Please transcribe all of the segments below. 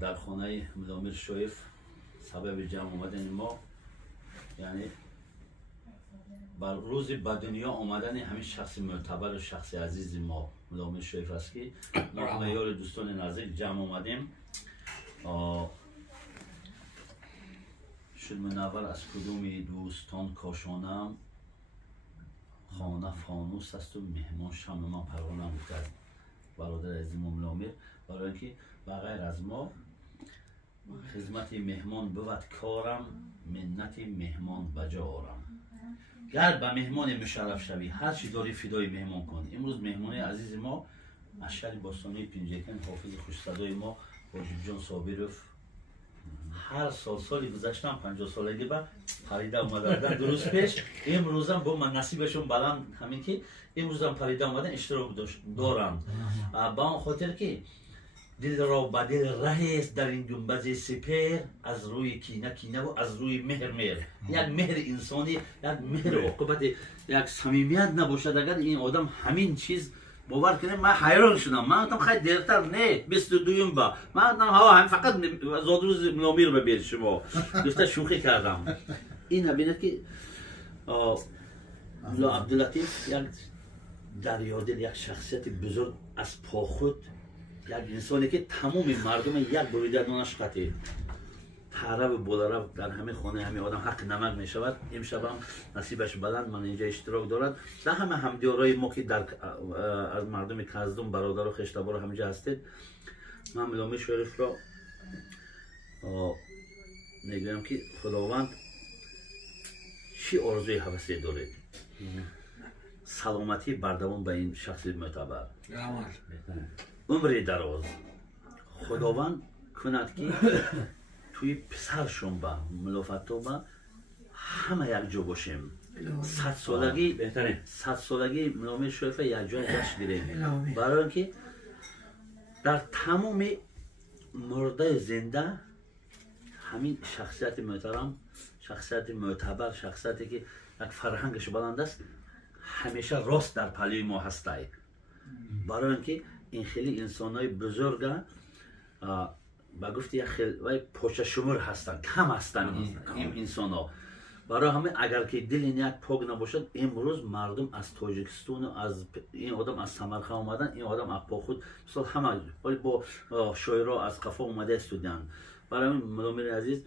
در خانه ملامیر شویف سبب جمع آمدن ما، یعنی بر روز به دنیا آمدن همین شخص معتبر و شخص عزیز ما ملامیر شویف است که ما یار دوستان نزدیک جمع آمدیم. شد منور از کدوم دوستان کاشانم، خانه فانوس است و مهمان شم من پروانم گفته است برادر عزیز ما ملامیر. برای اینکه بغیر از ما خدمت مهمان بود کارم، منت مهمان بجا آرم. گر به مهمان مشرف شوی هر چی داری فدای مهمان کن. امروز مهمان عزیز ما اشعری باستانی پنجکن حافظ خوش صدای ما واجب جان صابروف هر سالی گذشتم 50 سالگی با پریده اومدن درست پیش. امروزم با من نصیبشون بلند همین که امروزم پریده اومدن اشتراک دارم. با اون خاطر که دل را به دل ره است در این گنبد سپهر، از روی کینه و از روی مهر. یک مهر انسانی، یک مهر عاقبت، یک صمیمیت نباشد اگر این آدم همین چیز باور کنه. من حیران شدم. من گفتم خیلی دیرتر نه 22 با من گفتم هم فقط زادروز ملامیر رو ببین شما گفته شوخی کردم. این ببینید که ملا عبداللطیف یک دریادل، یک شخصیت بزرگ از پاخود، یک انسانی که تمام مردم یک بریده نانش قطعه تعرب بالا در همه خانه همه آدم حق نمک می شود. امشب هم نصیبش بلند من اینجا اشتراک دارد. در همه همدیارای ما که در از مردم کزدم برادر و خشتبار همینجا هستید، من ملامیر شویف را میگویم که خداوند چی آرزوی حوثی دارید. سلامتی بردوام به این شخص معتبر، عمری دراز خداوند کند که توی پسرشون با ملافتا با همه یک جا باشیم. 100 سالگی ملامیر شویف یک جای جشن گیریم. برای اینکه در تمام مرده زنده همین شخصیت محترم، شخصیت معتبر، شخصیتی که یک فرهنگش بلند است همیشه راست در پهلوی ما هسته. برای اینکه این خیلی انسانای بزرگ با گفتی یک خیلی پاچه شمر هستن، کم هستن این انسان ها. برای همه اگر که دل نیت پاک نباشد، امروز مردم از تاجیکستان و از این آدم از سمرخه آمدن، این آدم از پاخود مثلا همه ولی با شاعرها از قفا اومده استودیان. برای همین ملامیر عزیز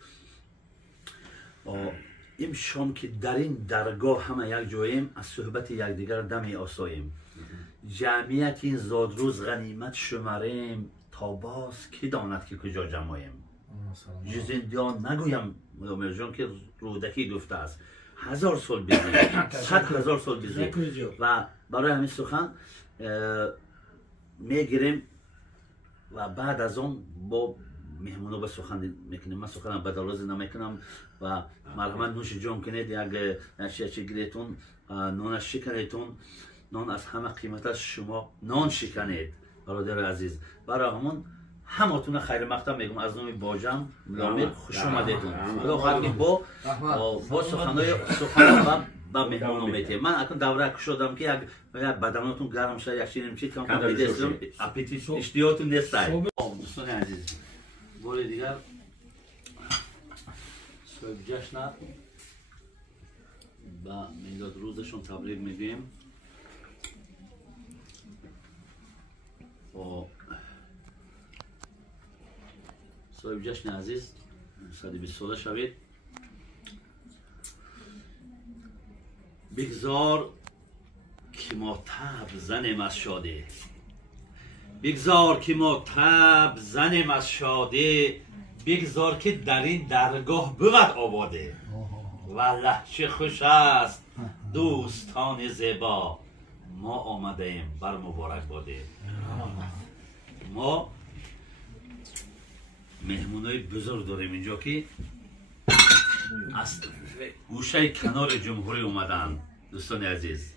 این شام که در این درگاه همه یک جاییم، از صحبت یکدیگر دمی آساییم. جمعیت این زادروز غنیمت شماریم، تا باز کی داند که کجا جمعیم. جز این نگویم ملامیر جان که رودکی گفته است 1000 سال بیزیم 100,000 سال بیزیم. و برای همین سخن میگیریم و بعد از اون با مهمونا به سخن میکنیم. من سخنم بدالاز نمیکنم و مرحمت نوش جان کنید. یک نشیه گیریتون نان شکنیتون، نان از همه قیمت است، شما نان شکنید برادر عزیز. برای همون همتون خیر مقدم میگم از نام باجم ملامیر خوش اومدیتون. خدا خواهد با سخنهای با مهمانو میتیم. من اکنون دوره شدم که یک بدناتون گرم شد، یک چیزی میچید کم کم دیده اسلام اپیتیت اشتیاتون نیسته. دوستان عزیز بار دیگر صبح جشن با میلاد روزشون تبریک میگیم. صاحب جشن عزیز 120 ساله شوید. بگذار که ما تب زنیم از شاده، بگذار که ما تب زنیم از شاده، بگذار که در این درگاه بود آباده. والله چه خوش است دوستان زیبا، ما آمده ایم بر مبارک باده. ما مهمونای بزرگ داریم اینجا که از گوشه کنار جمهوری اومدن. دوستان عزیز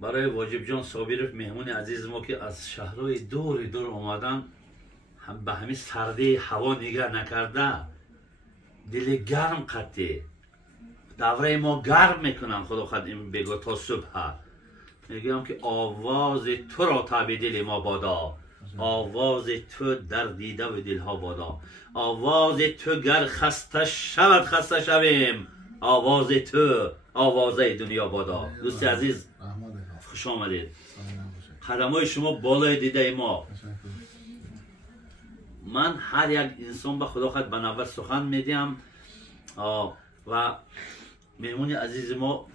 برای واجب جان صابروف مهمون عزیز ما که از شهرهای دور اومدن، هم به همین سردی هوا نگاه نکرده، دل گرم قطعه دوره ما گرم میکنن. خدا خود این بگو تا صبح میگم که آواز تو را تابع دل ما بادا. آواز تو در دیده و دلها بادا. آواز تو گر خسته شود خسته شویم، آواز تو آوازه دنیا بادا. دوست عزیز خوش آمدید. قدمای شما بالای دیده ما. من هر یک انسان به خدا خود بنابر سخن میدیم و مهمون عزیز ما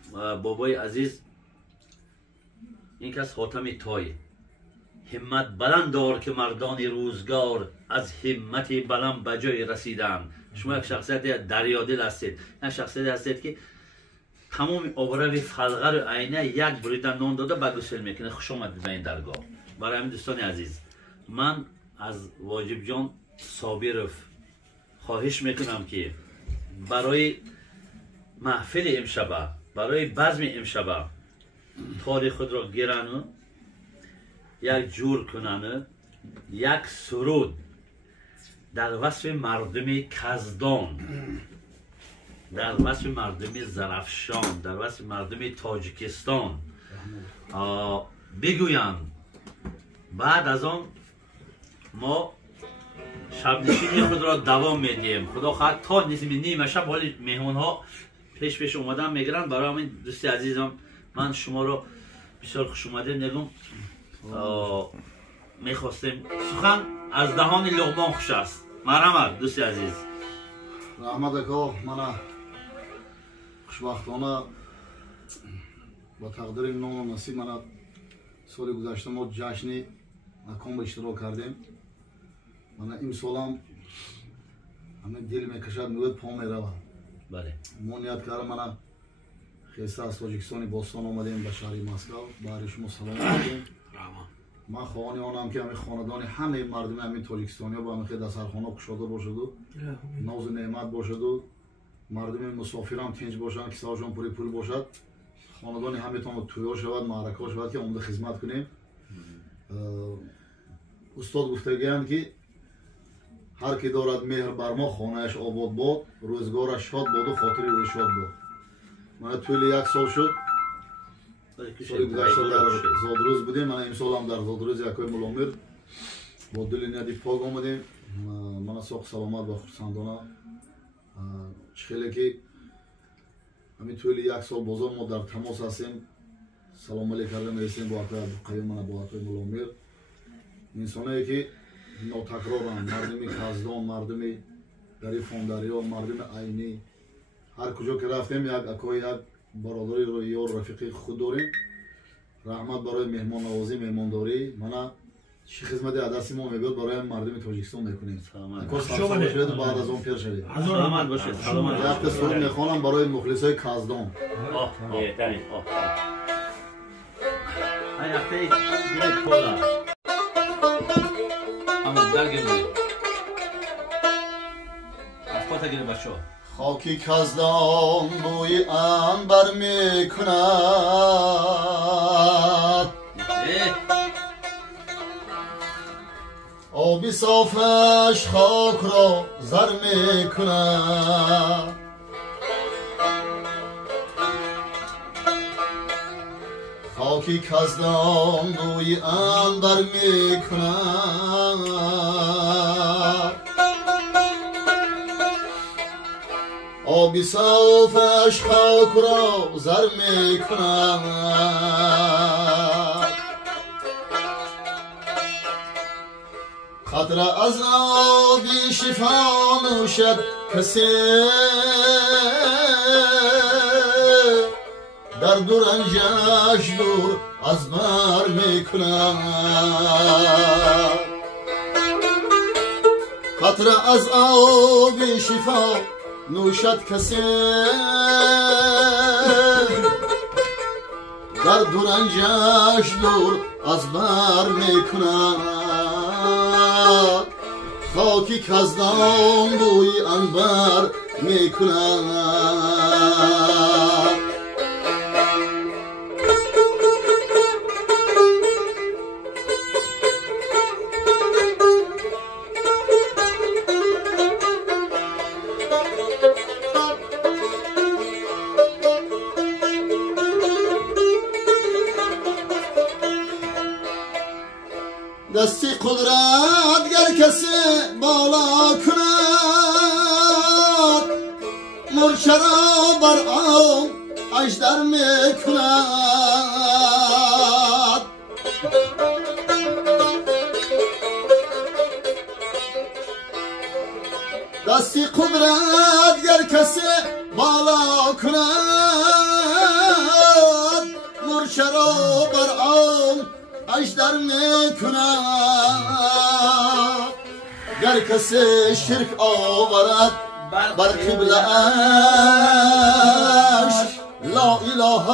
بابای عزیز این کس خاتم تای همت بلند دار که مردان روزگار از همت بلند به جای رسیدن. شما یک شخصیت دریادل هستید، یک شخصیت هستید که تمام آبروی خلقه رو عینه یک بریدن نان داده بعد گسل میکنه. خوش آمدید به این درگاه. برای همین دوستان عزیز من از واجب جان صابرов خواهش میکنم که برای محفل امشبه، برای بزم امشبه تاریخ خود را گیرن، یک جور کنن، یک سرود در وصف مردم کزدان، در وصف مردم زرافشان، در وصف مردم تاجیکستان بگویند. بعد از آن ما شب نشینی خود را دوام میدیم. خدا خواهد تا نیمه شب حالی مهمون ها پیش اومدن میگیرن. برای همین دوستی عزیزم من شما را بسیار خوش اومده میگم. میخواستیم سخن از دهان لقمان خوش است. مرحمت دوستی عزیز. رحمت اکا من خوشبختانه با تقدیر نام و نصیب من سال گذشته ما جشن مکان به اشتراک کردیم. من این سالم همه دل میکشد نوید پا میروه. بله ما نیت کردم من خیسته از تاجیکستان باستان آمدیم به شهر مسکو. برای شما سلام کردیم. من خواهانی آنم که همین خاندان همه مردم همین تاجیکستانی ها با همین دسترخوان کشاده باشد و ناز و نعمت باشد و مردم مسافر هم تنج باشند که سرشان پوری پول باشد. خاندان همه تان تویا شود، معرکه ها شود که آمده خدمت کنیم. استاد گفته گیند که هر کی دارد مهر بر ما خانه‌اش آباد باد، روزگارش شاد باد و خاطر او شاد باد. من طول یک سال شد سال گذشته در زادروز بودیم. من امسال هم در زادروز یکای ملامر با دل ندی پاک آمدیم. من ساق سلامت و خرسندانه خیلی که همین طول یک سال بازار ما در تماس هستیم. سلام علیک کرده میرسیم با آقای قیوم من با آقای ملامر. انسانایی که ناتکرارند، مردم کزدان، مردم گریفان دریا، مردم عینی. هر کجا که رفتیم یک اکای یک برادری رو یار رفیقی خود داریم. رحمت برای مهمان نوازی، مهمانداری. من چی خدمت عدسی ما میبود برای مردم تاجیکستان میکنیم. اکا سلام باشید بعد از اون پیر شدید. سلامت باشید. سلامت باشید. یک سرود میخوانم برای مخلصای کزدان. بهترین. های هفته بیاید پولا. اما درگیرید. افقات گیره بچه ها. خاکی کزدان بوی عنبر میکند، آبی صافش خاک را زر میکند. خاکی کزدان بوی عنبر میکند، آبی صافش خاک را زر میکند. قطره از آبی شفا نوشد کسی، درد و رنجش دور از بر میکند. قطره از آبی شفا نوشد کسی، درد و رنجش دور از بر میکند. خاکی کزدان بوی عنبر میکند. دستی قدرت گر کسی بالا کند مورچه را بر آن اژدر می کند دستی قدرت گر کسی بالا کند مورچه را بر آن اژدر می کند گر کسی شرک آورد بر قبله اش لا اله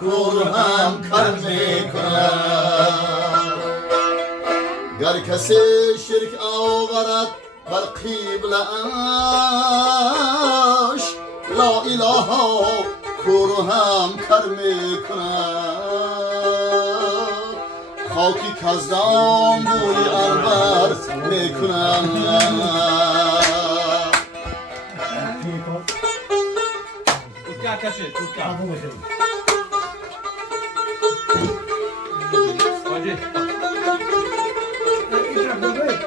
کور هم کر می کند گر کسی شرک آورد بر قبله اش لا اله کور هم کر می کند خاکی کزدان بوی اربر می کند Kaçır, tutkal. Hadi.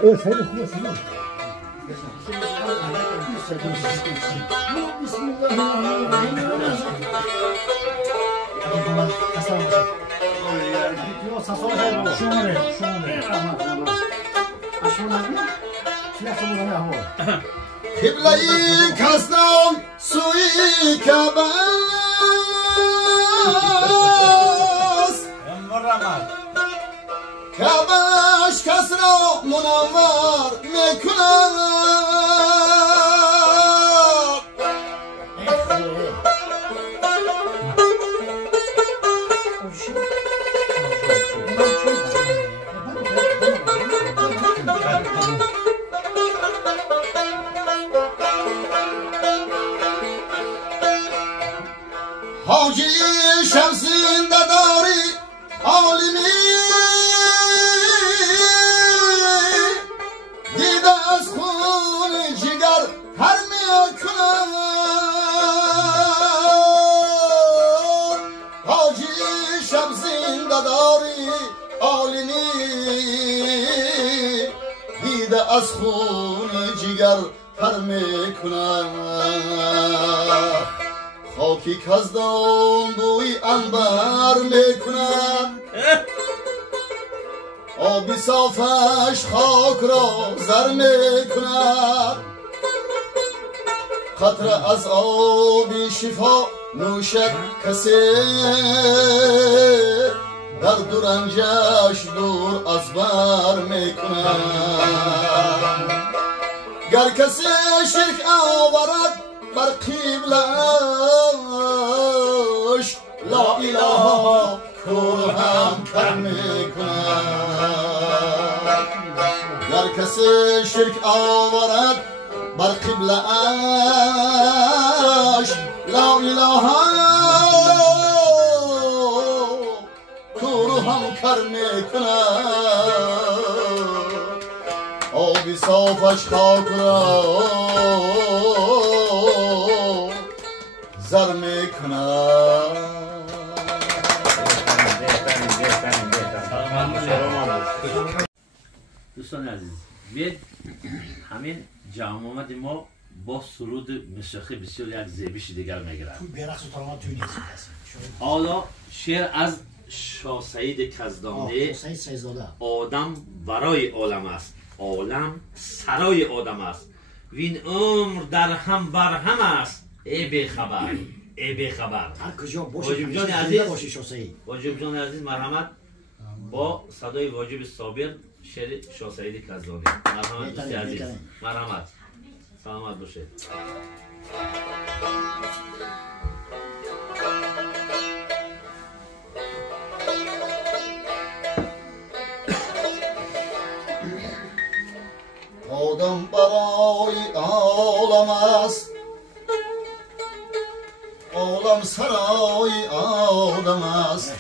Evet, hadi kumasın. Kıbleyi kasnam suyu kabas Kabaş kasra munavvar mekunar Hacı Şems'in dadari alimi Dide az khun jigar her mekunar Hacı Şems'in dadari alimi Dide az khun jigar her mekunar خاکی کزدان بوی انبر میکند آبی صافش خاک را زر میکند قطره از آبی شفا نوشد کسی درد و رنجش دور از بر میکند گر کسی شرک آورد بر قبلش لا اله کور هم کر میکند گر کسی شرک آورد بر قبلش لا اله کور هم کر میکند آبی صافش خاک را زر میکند دوستان عزیز بیاید همین جمع آمد ما با سرود مشرقی بسیار یک زیبش دیگر میگیرد حالا شعر از شاه سعید کزدانی آدم برای عالم است عالم سرای آدم است وین عمر در هم بر هم است ای بیخبر ای بیخبر واجب جان عزیز واجب جان عزیز مرحمت با صدای واجب صابر شعر شاه سعید کزدانی مرحمت دوستی عزیز مرحمت سلامت باشه آدم برای عالم است عالم سرای آدم است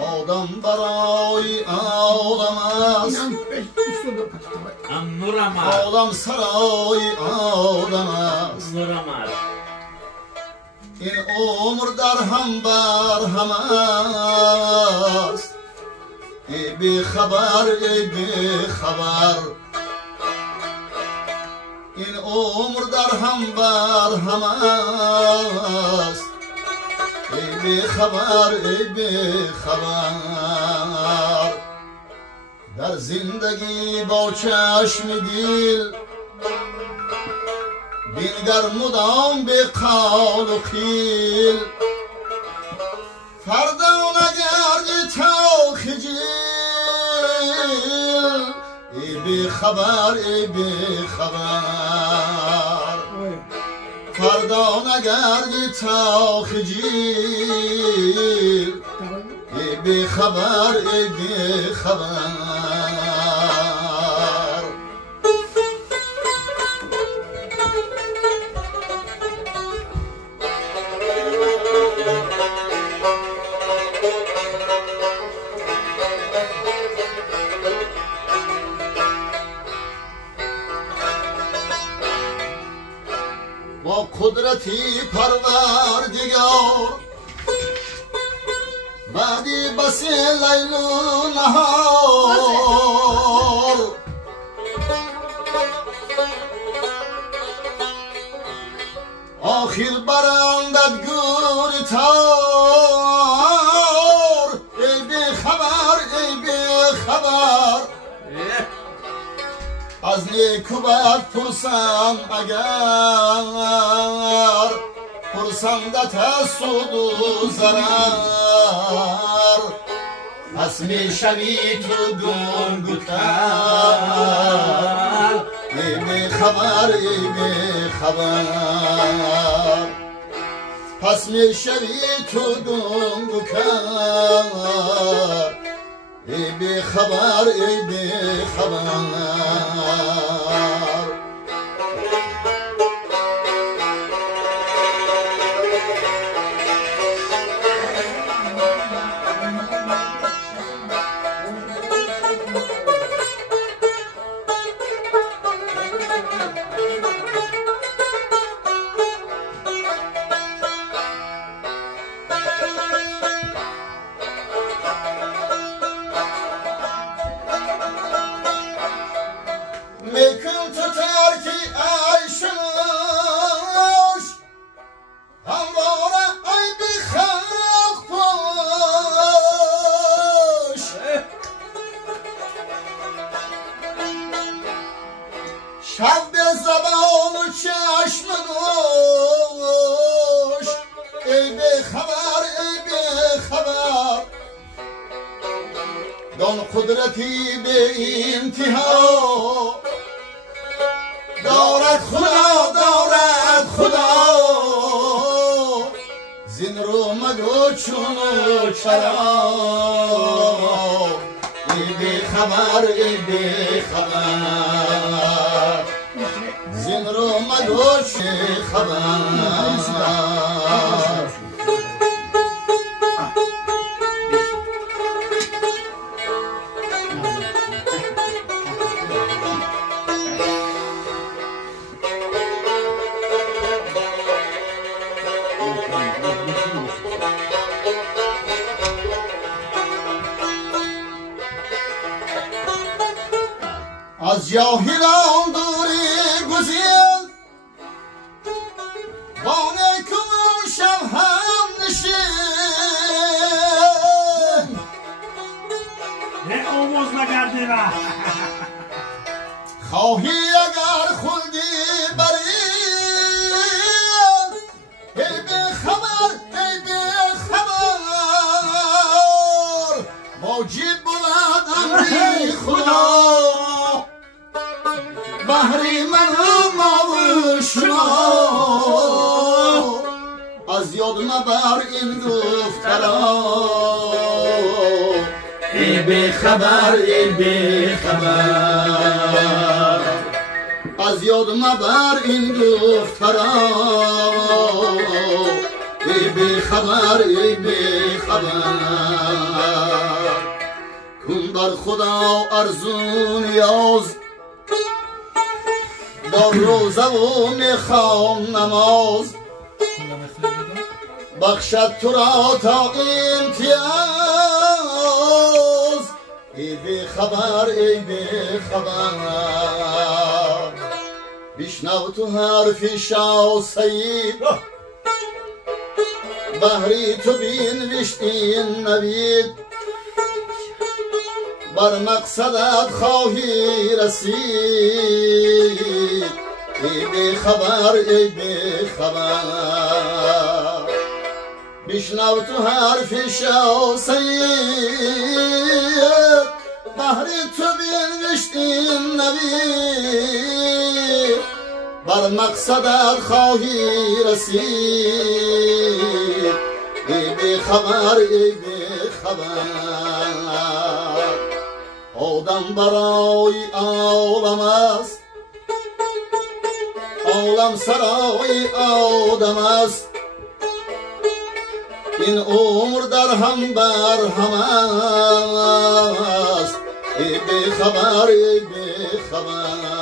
آدم برای عالم است عالم سرای آدم است این عمر در هم بر هم است ای بی خبر ای بی خبر این عمر در هم بر هم است ای بی خبر ای بی خبر در زندگی با چشم دل بینگر مدام به قول و قیل فردا نگردی تا خجیل ای بی خبر ای بی خبر فردا نگردی تا خجیل ای بی خبر ای بی خبر با قدرتی پروردگار بعدی بسی لیل و نهار آخر برندت گوری تار ای بی خبر ای بی خبر از نیکو بد پرسم اگر پرسندت از سود و ضرر پس می شوی تو گنگتر ای بی خبر ای بی خبر پس می شوی تو گنگتر ای بی خبر ای بی خبر میکن تو ترکی عیشش همواره ای بی خلق پاش شب به زبان و چشم گوش ای بی خبر ای بی خبر دان قدرتی به انتها دارد خدا زین رو مگو چونو چرا ای بی خبر ای بی خبر زین رو مگو چه خبر از جاهلان دوری گزین با نیکوان شب هم نشین نه آموز نگردی را خواهی اگر خلدی بری ای بی خبر ای بی خبر واجب بود امری خدا بحری من ما شما از یاد مبر این گفترا ای بی خبر ای بی خبر از یاد مبر این گفترا ای بی خبر ای بی خبر کن بر خدا ارزو نیاز در روزه و میخوام نماز بخشد تو را تا امتیاز بی خبر ای بی خبر بشنو تو حرف شاه سید بهری تو بین وشتین نوید بر مقصدت خواهی رسید ای بی خبر ای بی خبر بشنو تو حرف شاه سید بهری تو بین وشتین نوید بر مقصدت خواهی رسید ای بی خبر ای بی خبر آدم برای عالم است عالم سرای آدم است این عمر در هم بر هم است ای بی خبر ای بی خبر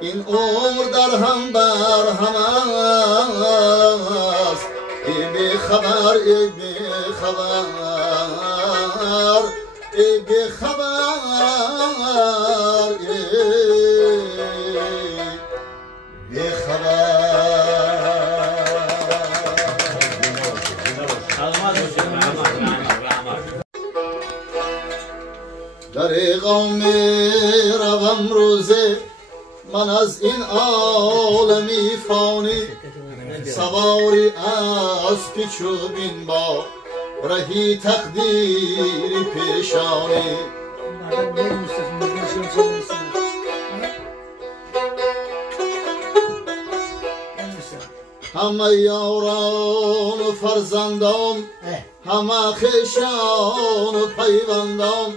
این عمر در هم بر هم است ای بی خبر ای بی خبر ای بی خبر ای بی در قوم روم روزه من از این عالمی فانی سواری اسب چوبین با رهی تقدیری پیشانی همه یاران و فرزندان همه خویشان و پیوندان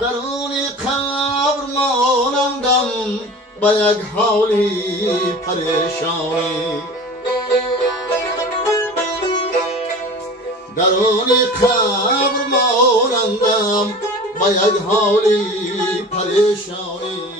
درون قبر مانندم با یک حالی پریشانی درون قبر مانندم با یک حالی پریشانی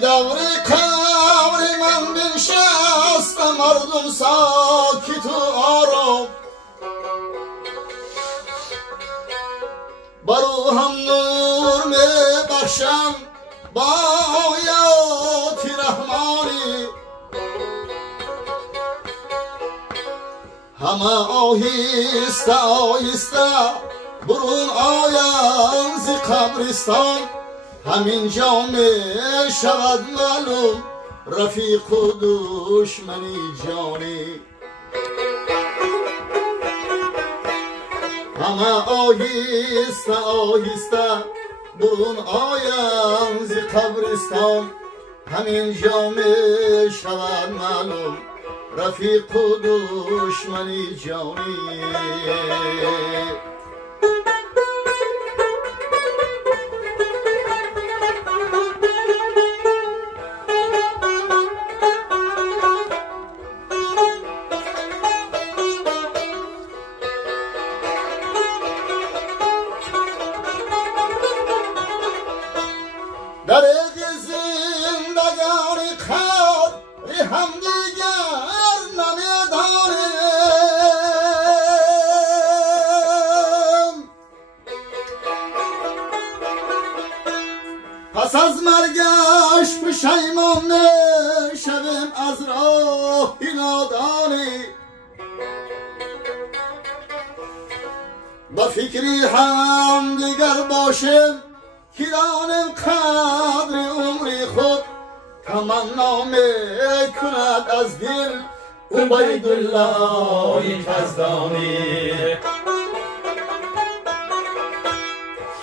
دور قبر من بنشست مردم ساکت و آرام برو هم نور می بخشم با آیات رحمانی همه آهسته آهسته برون آیند ز قبرستان همین جا می شود معلوم رفیق و دشمنی جانی همه آهسته آهسته برون آیند ز قبرستان همین جا می شود معلوم رفیق و دشمنی جانی در زندگانی قدر هم دیگر نمیدانیم پس از مرگش پشیمان نشویم از راه نادانی با فکری هم دیگر باشیم که دانم قدر عمری خود تمنا میکند از دل عبیدالله یزدانی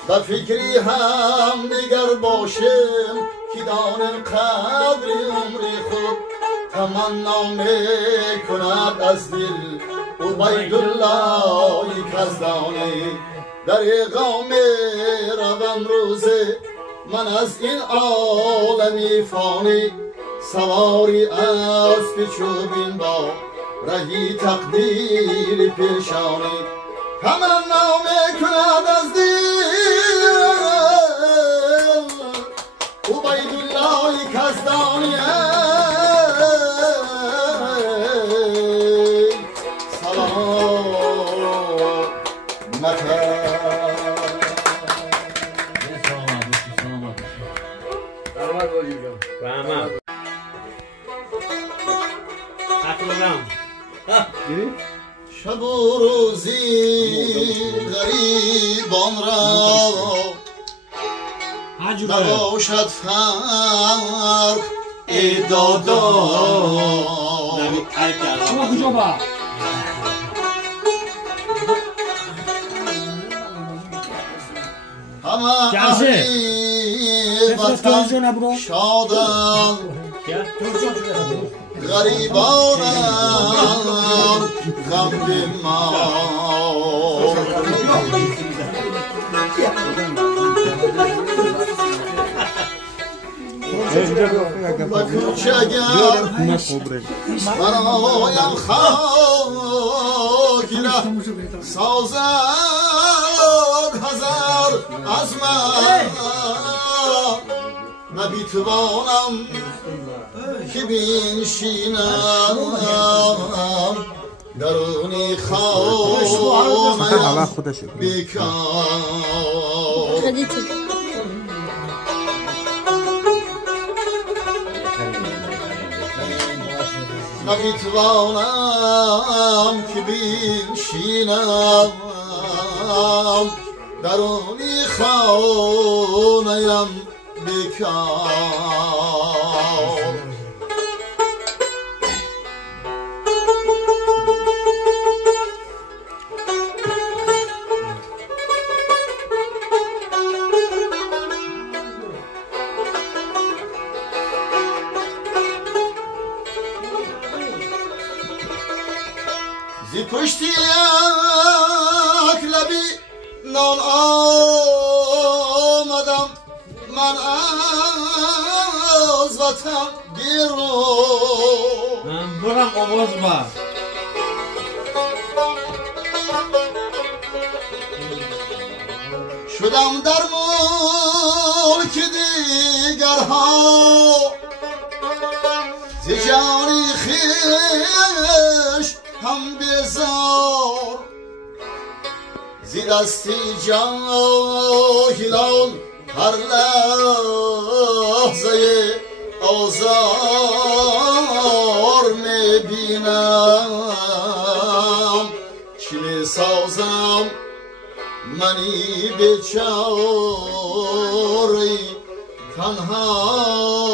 با فکری هم دیگر باشیم که دانم قدر عمری خود تمنا میکند از دل عبیدالله یزدانی در قوم روم روزه من از این عالمی فانی سواری اسب چوبین با رهی تقدیر پیشانی تمنا میکند از دل عبیدالله کزدانی شب و روزی غریبان را نباشد فرق دادان همه اهلی وطن شادن غریبانم غمگین ما و کوچه اگر برایم خاکیره سازد هزار از من نبیتوانم که بنشینم درونی خانه‌ام بیکار نمیتوانم که بنشینم درونی خانه‌ام بیکار زی پشتی یک لبی نان آمدم من از وطن بیرون من برم آواز با شدم در ملک دیگرها ز جانی خویش هم بیزار زی دستی جاهلان هر لحظه آزار میبینم چی میسازم منی بیچاره تنهایی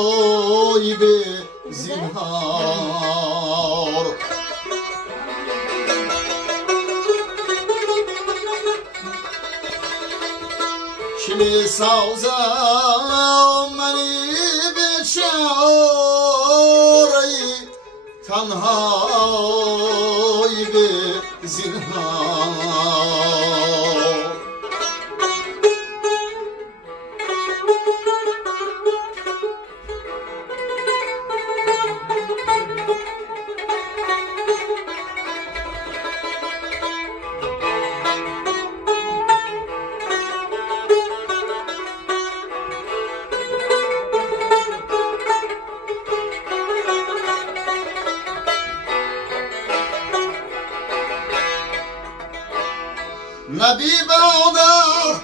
به زینهار چی میسازم منی بیچاره تنهایی به زینهار نبی برادر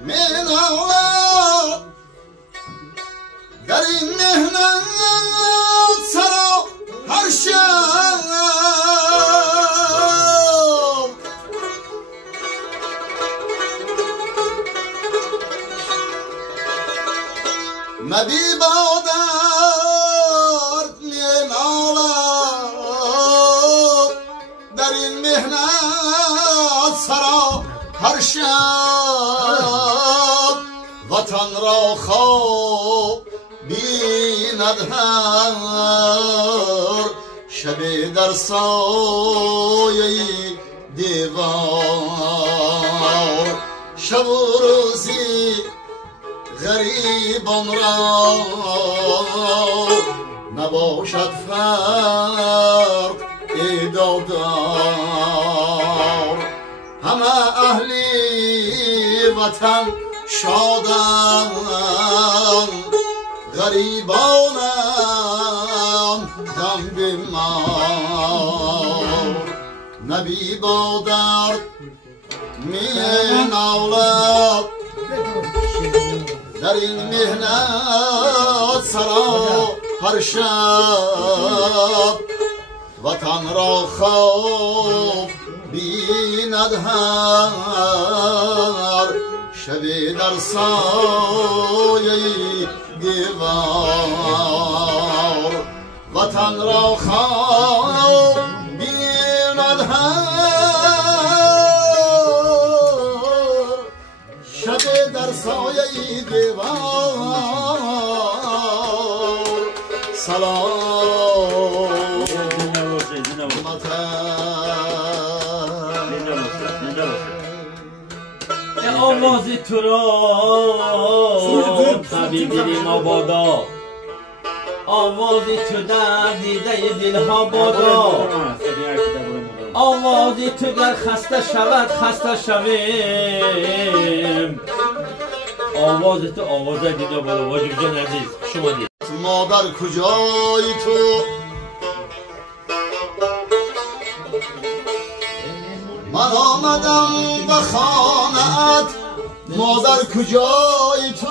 من اولاد در این مهنت سرا هر شب نبی برادر من اولاد در این مهنت سرا هر شب وطن را خواب بیند هر شب در سایه دیوار شب و روزی غریبان را نباشد فرق دادار همه اهلی وطن شادند غریبانم دم بیمار نبی با درد می نالد در این مهنت سرا هر شب وطن را خواب بیند هر شبی در سایه دیوار وطن را خواب بیند هر شبی در سایه دیوار سلام آوازی تو را حبیبی ما بادا آوازی تو در دیده دلها بادا آوازی تو گر خسته شود خسته شویم آواز تو آواز دیده بادا واجب جان عزیز شما دید مادر کجایی تو من آمدم به خانه‌ات مادر کجایی تو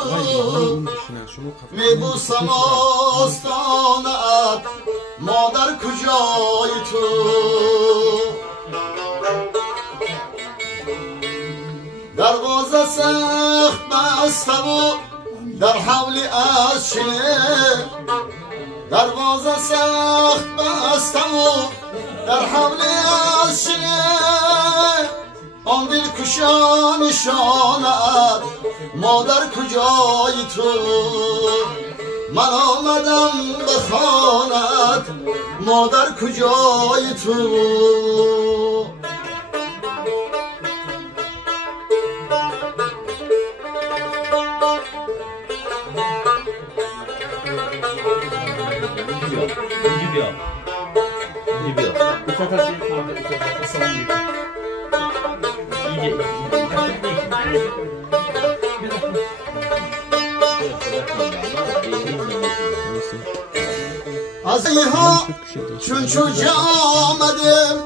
میبوسم آستانه‌ات مادر کجایی تو دروازه سخت بسته و در حولی از شنه دروازه سخت بسته و در حولی از شنه آن دل کشان شانت مادر کجایی تو من آمدم به خانت مادر کجایی تو از اینها چون چوجه آمدیم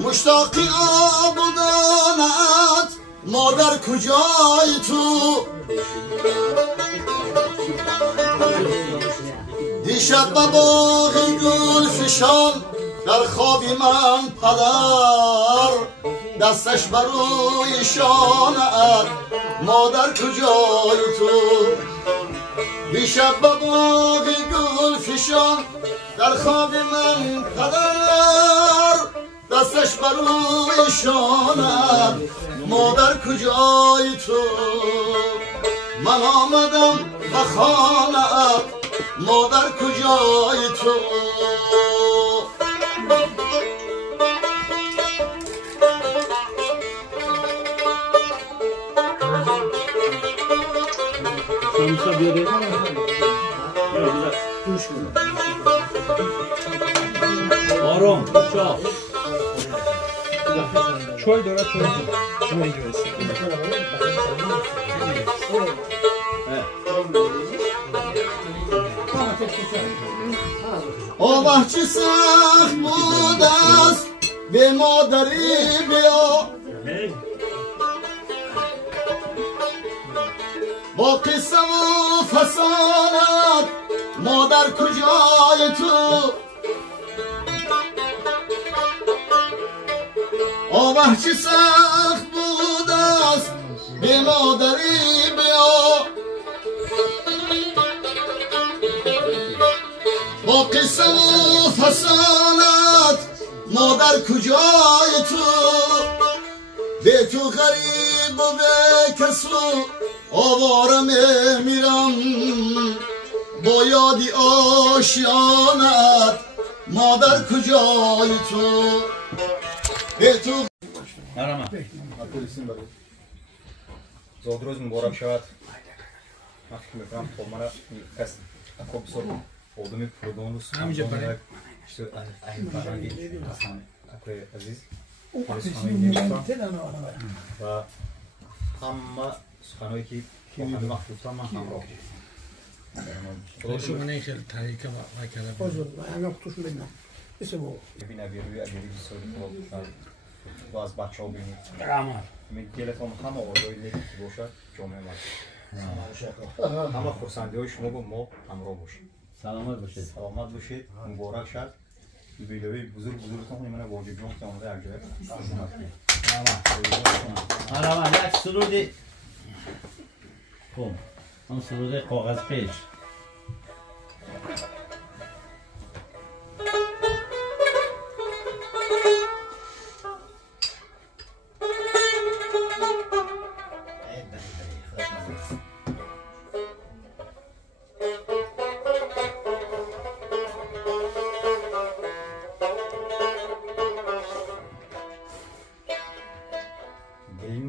مشتاقی آبودانت مادر کجایی تو دیشب به باغی گل فشان در خوابی من پدر دستش بر روی شانه‌ات مادر کجایی تو دیشب به باغی گل فشان در خوابی من پدر دستش بر روی شانه‌ات مادر کجایی تو من آمدم به خانه‌ات مادر کجایی تو آرام شاه چای داره چای شما اینجا هستی آوه چی سخت بود است به مادری بیا با قصه و فسانت مادر کجای تو آوه چی سخت بود است به مادری بیا با قصه و فسانت مادر کجای تو به تو غریب و به کسو آواره میرم با یادی آشیانت مادر کجای تو به تو مرحبا. Апельсин баре. زادروز مبارک شود. من فکر میکنم تو من کس اکو بسر آدمی پردان و همینجا برای این فرنگی اصلا اکوی عزیز او و همه سخنهایی که با همه وقت گفتم من همراه خودشو من خیلی تحریک ما کردم بازم من خودشو ببینم اسمو ببین ابیروی بسیاری خوب و از بچه ها بینید من گلتان همه آرزوی نیکی که باشد جامعه مرد همه خورسندی های شما با ما همراه باشید سلامت باشید. سلامت باشید مبارک شد بیلوی بزرگتان من واجب جان که آمده اگه مرحبا. یک سرودی. خب اون سرودی کاغذ پیش.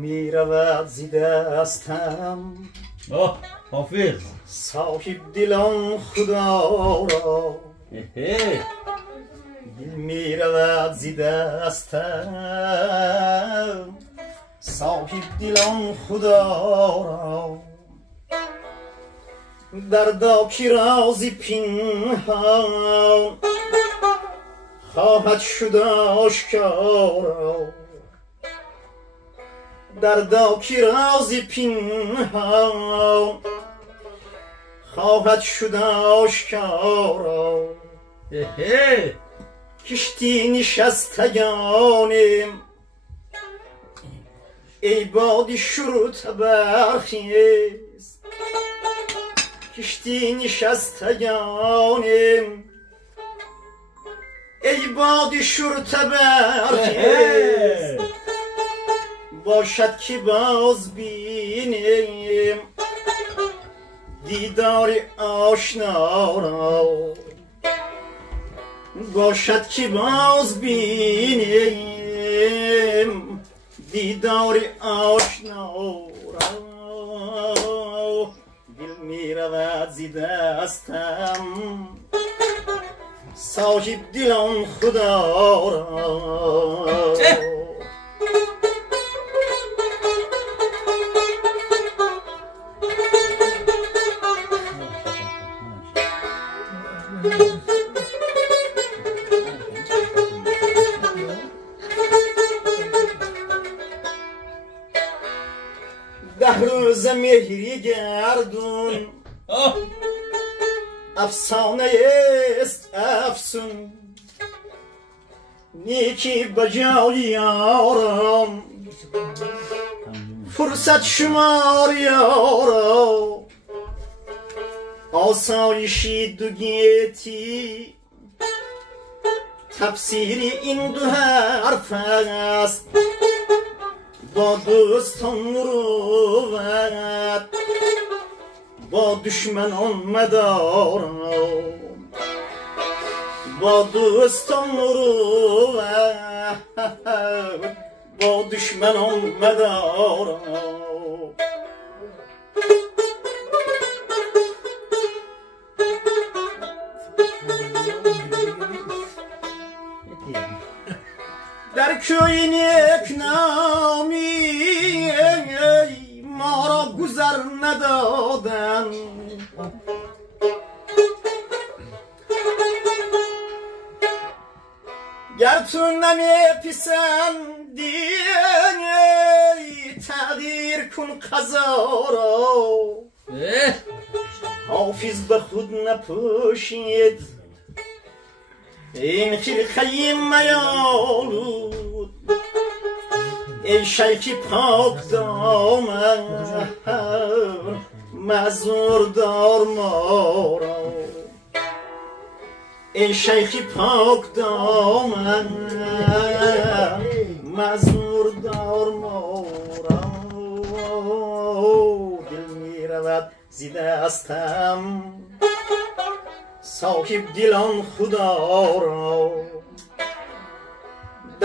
میرود دستم اوه حافظ. صاحب دلان خدا را دل میرود دستم صاحب دلان خدا را دردا که رازی پنهان خواهد شد آشکارا دردا که رازی پنهان خواهد شد آشکارا کشتی نشستگانیم ای بادی شروط برخیز کشتی نشستگانیم ای بادی شروط برخیز باشد که باز بینیم دیدار آشنا را باشد که باز بینیم دیدار آشنا را دل می رود ز دستم صاحب دلان خدا را ده روز مهری گردون افسانه است افسون نیکی بجای یارم فرصت شمار یارم آسایشی دو گیتی تفسیری این دو حرف است با دوستان مروت با دشمنان مدارم با دوستان مروت با دشمنان مدارم در کوی نیک نامی ما را گذر ندادن گر تو نمیپسندی تغییر کن قضا را حافظ به خود نپوشید این خیلی میالود ای شیخی پاک دامن معذور دار ما را ای شیخی پاک دامن معذور دار ما را دل می رود ز دستم صاحب دلان خدا را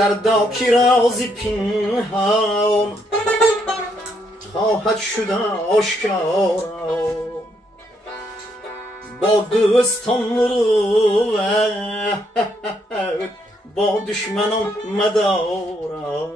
در داکی رازی پنهان خواهد شد آشکارا با دوستان مرو با دشمنان مدارا